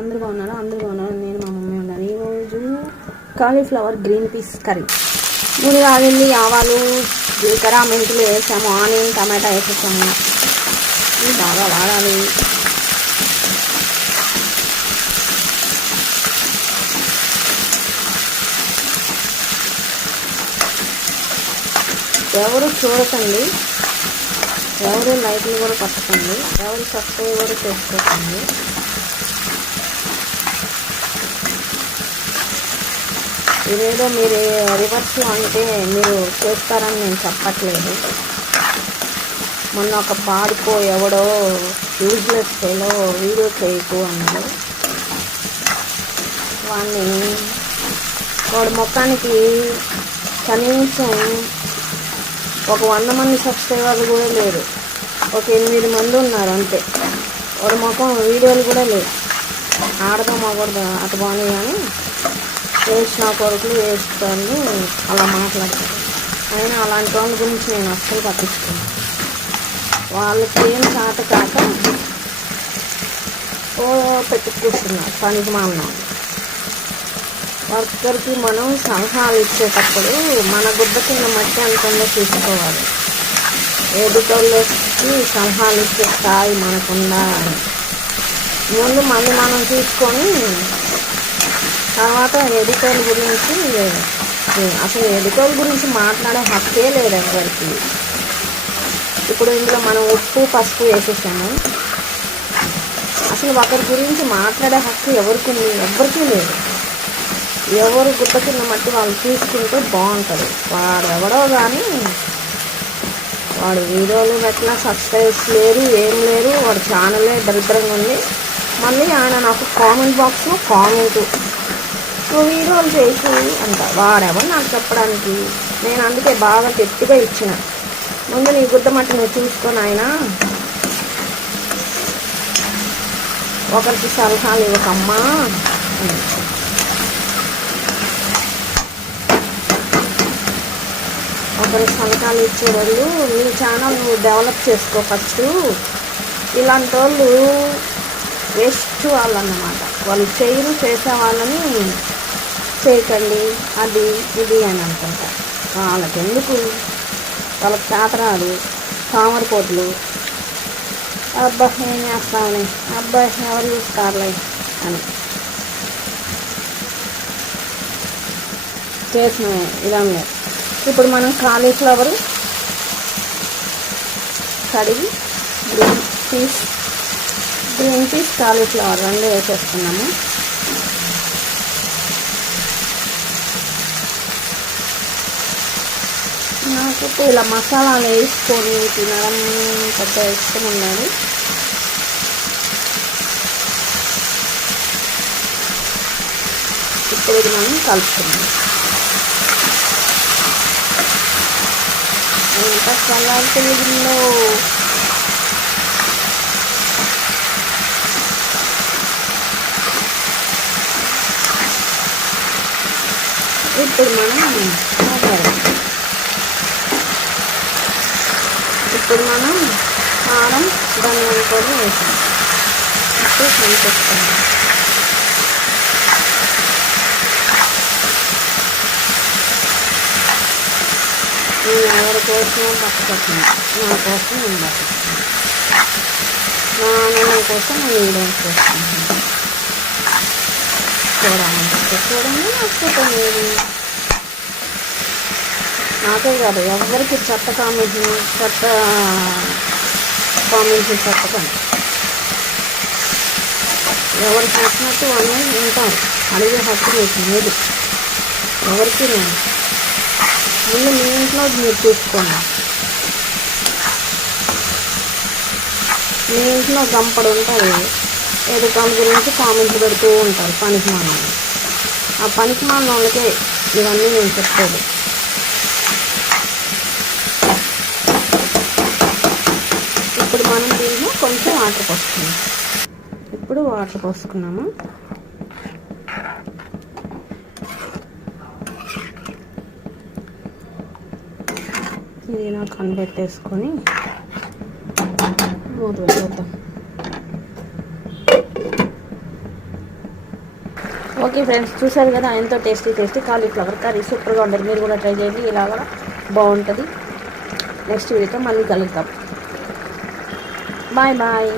అందరూ బాగున్నారు. నేను మా మమ్మీ ఉన్నాను. ఈరోజు కాలీఫ్లవర్ గ్రీన్ పీస్ కర్రీ. నూనె కాగింది, ఆవాలు, జీలకర్ర, మెంతులు వేసాము, ఆనియన్, టమాటా వేసేసాము. ఇది బాగా వాడాలి. ఎవరు చూడకండి, ఎవరు లైట్లు కూడా పట్టకండి, ఎవరు సబ్స్క్రైబ్ కూడా చేసుకోకండి. ఇదేదో మీరు రివర్స్లో అంటే మీరు చేస్తారని నేను చెప్పట్లేదు. మొన్న ఒక పాడుకో ఎవడో యూజ్లెస్ ఫెలో వీడియో చేయకు అన్నాడు. వాడి మొత్తానికి కనీసం ఒక 100 మంది సబ్స్క్రైబర్లు కూడా లేరు, ఒక 8 మంది ఉన్నారు అంతే. వాడి ముఖం వీడియోలు కూడా లేవు. ఆడదాం అవ్వకూడదు అటు బాగుంది, కానీ వేసిన కొడుకులు వేసుకొని అలా మాట్లాడతారు. అయినా అలాంటి వాళ్ళ గురించి నేను అస్సలు పట్టించుకున్నాను. వాళ్ళకి ఏం చాట కాక పెట్టి కూర్చున్నారు పనికి మాలిన. వర్కర్కి మనం సలహాలు ఇచ్చేటప్పుడు మన గుడ్డ కింద మట్టి అంతంలో చూసుకోవాలి. ఎదుటోళ్ళకి సలహాలు ఇచ్చే స్థాయి మనకుందా ముందు మనం చూసుకొని తర్వాత ఎడిటోర్ల గురించి, అసలు ఎడిటోర్ల గురించి మాట్లాడే హక్కే లేదు ఎవరికి. ఇప్పుడు ఇందులో మనం ఉప్పు పసుపు వేసేసాము. అసలు ఒకరి గురించి మాట్లాడే హక్కు ఎవరికి ఉంది? ఎవరికీ లేదు. ఎవరు గుట్ట కింద మట్టి వాళ్ళు చూసుకుంటే బాగుంటుంది. వాడు ఎవడో కానీ వాడు వీడియోలు పెట్టినా సబ్స్క్రైబ్స్ లేరు, ఏం లేరు. వాడు ఛానలే దరిద్రంగా ఉంది. మళ్ళీ ఆయన నాకు కామెంట్ బాక్స్లో కామెంటు, నువ్వు వీడియోలు చేసి అంట. వాడెవరు నాకు చెప్పడానికి? నేను అందుకే బాగా గట్టిగా ఇచ్చిన, ముందు నీ గుడ్డ మట్టి నువ్వు చూసుకొని ఆయన ఒకరికి సలహాలు ఇవ్వకమ్మా అని. ఒకరికి సలహాలు ఇచ్చేవాళ్ళు నీ ఛానల్ నువ్వు డెవలప్ చేసుకో ఫస్ట్. ఇలాంటి వాళ్ళు వేస్ట్ వాళ్ళు అన్నమాట. వాళ్ళు చేసే వాళ్ళని చేయకండి అది ఇది అని అనుకుంటా. వాళ్ళకి ఎందుకు? వాళ్ళకి చేతరాదు, కామరపోట్లు. అబ్బాయి ఏం చేస్తామని, అబ్బాయి ఎవరు చూస్తారులే అని చేసిన ఇలానే. ఇప్పుడు మనం కాలీఫ్లవర్ కడిగి గ్రీన్ పీస్ కాలీఫ్లవర్ 2 వేసేస్తున్నాము. నాకు ఇలా మసాలాలు వేసుకొని తినడం పెద్ద ఇష్టం ఉన్నది. ఇప్పుడు ఇది మనం కలుపుతున్నాం. ఎంత కలర్ తెలియదులో ఇప్పుడు మనం కారం ధనియాల పొడి వేసాం. ఇప్పుడు కనిపిస్తాం. నేను ఎవరి కోసం పట్టుకొచ్చాను, నా కోసం నేను పట్టుకొచ్చాను. నా ఆనందం కోసం నేను వీడియోస్ చేస్తున్నాను. చూడండి నచ్చటం లేదు. నాకే కాదు ఎవరికి చెత్త కామెంట్స్ చెప్పకండి. ఎవరికి నచ్చినట్టు వాళ్ళు ఉంటారు. అడిగే హక్కు మీకు లేదు ఎవరికి. నేను ముందు మీ ఇంట్లో మీరు చూసుకోండి. మీ ఇంట్లో గంపడు ఉంటుంది, ఏదో దాని గురించి కామెంట్లు పెడుతూ ఉంటారు పనికి మాలిన. ఆ పనికి మాలిన వాళ్ళకే ఇవన్నీ నేను చెప్పేది. ఇప్పుడు మనం దీంట్లో కొంచెం వాటర్ పోసుకున్నాం. ఇప్పుడు వాటర్ పోసుకున్నాము. ఇది నాకు కనిపెట్టేసుకొని మూత పెట్టేద్దాం. ఓకే ఫ్రెండ్స్, చూసారు కదా ఎంతో టేస్టీ కాలీఫ్లవర్ కర్రీ సూపర్గా ఉంటుంది. మీరు కూడా ట్రై చేయండి, ఇలాగా బాగుంటుంది. నెక్స్ట్ వీడియోతో మళ్ళీ కలుద్దాం. Bye bye.